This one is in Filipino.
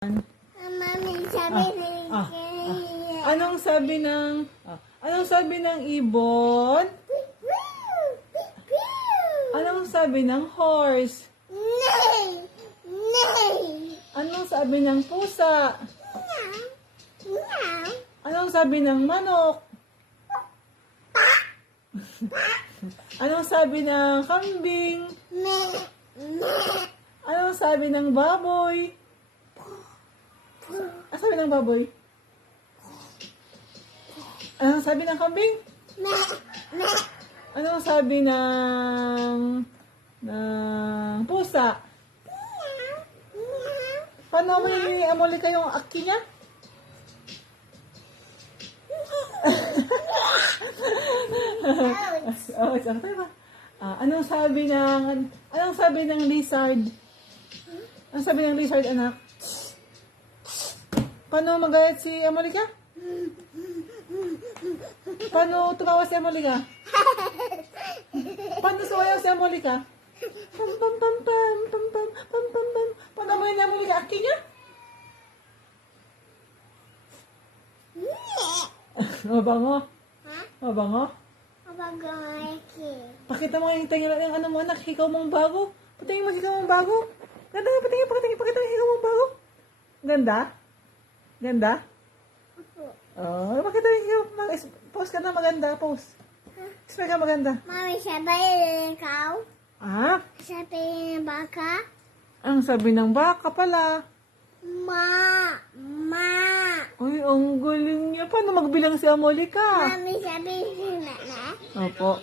Mami, sabi Anong sabi ng ibon? Anong sabi ng horse? Nay! Nay! Anong sabi ng pusa? Meow! Anong sabi ng manok? Anong sabi ng kambing? Me! Me! Anong sabi ng baboy? Anong sabi ng baboy? Anong sabi ng kambing? Me! Me! Anong sabi ng pusa? Paano mo amuli kayong aki niya? Oh, isang tayo ba? Anong sabi ng lizard? Anong sabi ng lizard, anak? Paano magayat si Amolika? Paano tumawa si Amolika? Paano sumayaw si Amolika? Pam pam pam pam pam pam pam pam pam. Paano mo yung Amolika? Aki niya? Mabango? Ha? Mabango? Abagaki. Pakita mo yung tingin ng ano mo, anak, hikaw mong bago. Patingin mo hikaw mong bago. Ganda, pakita mo hikaw mong bago. Ganda? Ganda? Opo. Oh, pakita mo hikaw. Post ka na maganda, post. Smile ka maganda. Mami, sabi ikaw? Ah, Sabi ng baka? ang sabi ng baka pala. Ma! Ma! Uy, ang galing niya. Paano magbilang si Amolika? Mami, sabi si Nana? Opo.